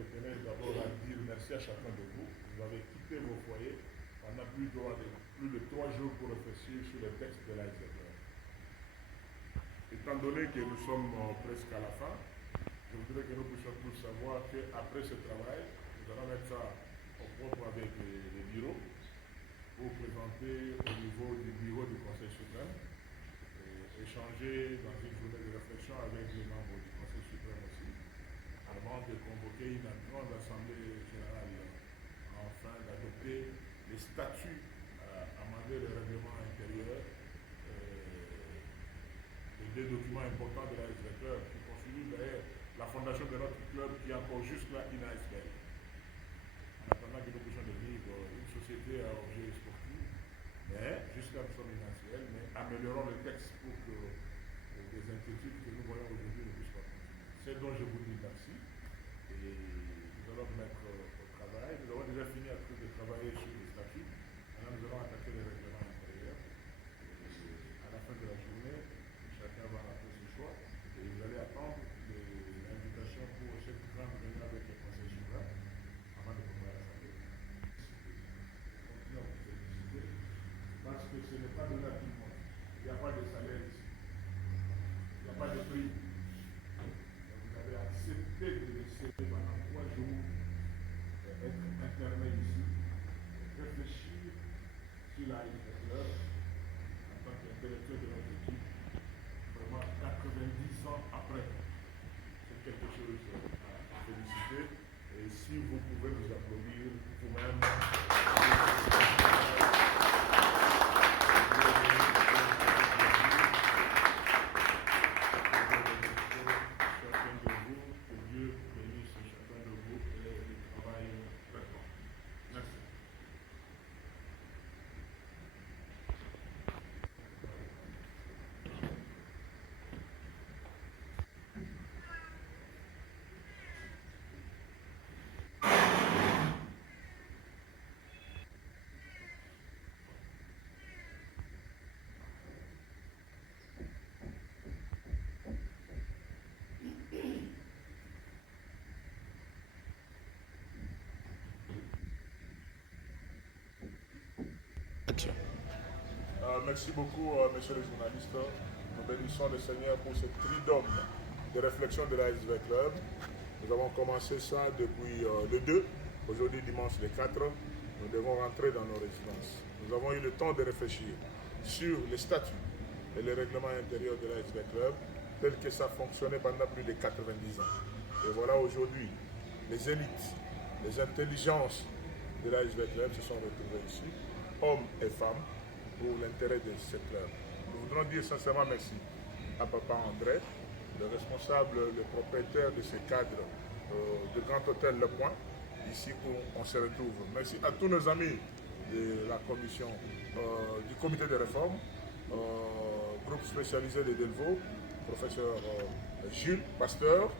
je tenais d'abord à dire merci à chacun de vous. Vous avez quitté vos foyers pendant plus de 3 jours pour réfléchir sur les textes de l'ASVEC. Étant donné que nous sommes presque à la fin, je voudrais que nous puissions tous savoir qu'après ce travail, nous allons mettre ça au propre avec les bureaux pour présenter au niveau du bureau du Conseil suprême et échanger dans une journée de réflexion avec les membres du Conseil suprême aussi, avant de convoquer une grande assemblée générale afin d'adopter les statuts, amender le règlement intérieur, les 2 documents importants de l'ASVEC Club qui constituent d'ailleurs la fondation de notre club qui est encore jusque-là une ASVEC. En attendant que nous puissions devenir une société à objet sportif, mais jusqu'à nous sommes une ASVEC, mais améliorons le texte pour que les inquiétudes que nous voyons aujourd'hui ne puissent pas continuer. C'est donc je vous dis merci et nous allons nous mettre au travail. Nous avons déjà fini de travailler sur les statuts. Maintenant nous allons attaquer les règlements intérieurs. À la fin de la journée, chacun va rappeler ses choix et vous allez attendre l'invitation pour cette grande réunion avec le Conseil suprême avant de commencer l'Assemblée. Continuons à vous féliciter parce que ce n'est pas donné à tout le monde. Il n'y a pas de salaire ici. Il n'y a pas de prix. Vous avez accepté de laisser pendant 3 jours être interné ici, réfléchir sur la Club en tant qu'intellectuel de notre équipe. Vraiment 90 ans après, c'est quelque chose à féliciter. Et si vous pouvez vous applaudir vous-même. Chacun de vous, que Dieu bénisse chacun de vous et le travail maintenant. Merci. Merci beaucoup, messieurs les journalistes. Nous bénissons le Seigneur pour ce tridome de réflexion de l'ASVEC Club. Nous avons commencé ça depuis le 2. Aujourd'hui, dimanche le 4, nous devons rentrer dans nos résidences. Nous avons eu le temps de réfléchir sur les statuts et les règlements intérieurs de l'ASVEC Club, tel que ça fonctionnait pendant plus de 90 ans. Et voilà aujourd'hui, les élites, les intelligences de l'ASVEC Club se sont retrouvées ici, hommes et femmes, pour l'intérêt de ce club. Nous voudrons dire sincèrement merci à Papa André, le responsable, le propriétaire de ce cadre de Grand Hôtel Le Point, ici où on se retrouve. Merci à tous nos amis de la commission, du comité de réforme, groupe spécialisé de Delvaux, professeur Jules Pasteur,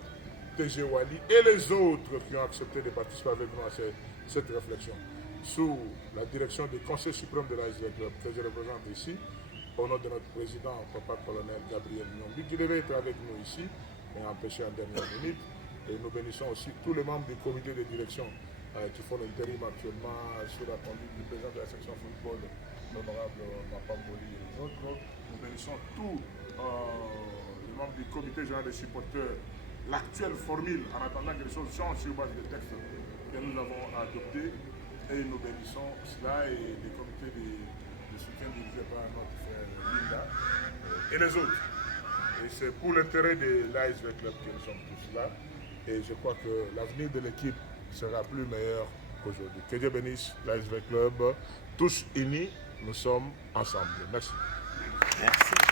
TG Wali et les autres qui ont accepté de participer avec nous à cette réflexion. Sous la direction du Conseil suprême de l'ASVEC Club que je représente ici, au nom de notre président, Papa Colonel Gabriel Nyombi, qui devait être avec nous ici, mais empêché en dernière minute. Et nous bénissons aussi tous les membres du comité de direction qui font l'intérim actuellement sous la conduite du président de la section football, l'honorable Mapamboli et les autres. Nous bénissons tous les membres du comité général des supporters, l'actuelle formule en attendant que les choses changent sur base des textes que nous avons adoptés. Et nous bénissons cela et les comités de soutien dirigés par notre frère Linda et les autres. Et c'est pour l'intérêt de l'ASVEC Club que nous sommes tous là. Et je crois que l'avenir de l'équipe sera plus meilleur qu'aujourd'hui. Que Dieu bénisse l'ASVEC Club. Tous unis, nous sommes ensemble. Merci. Merci.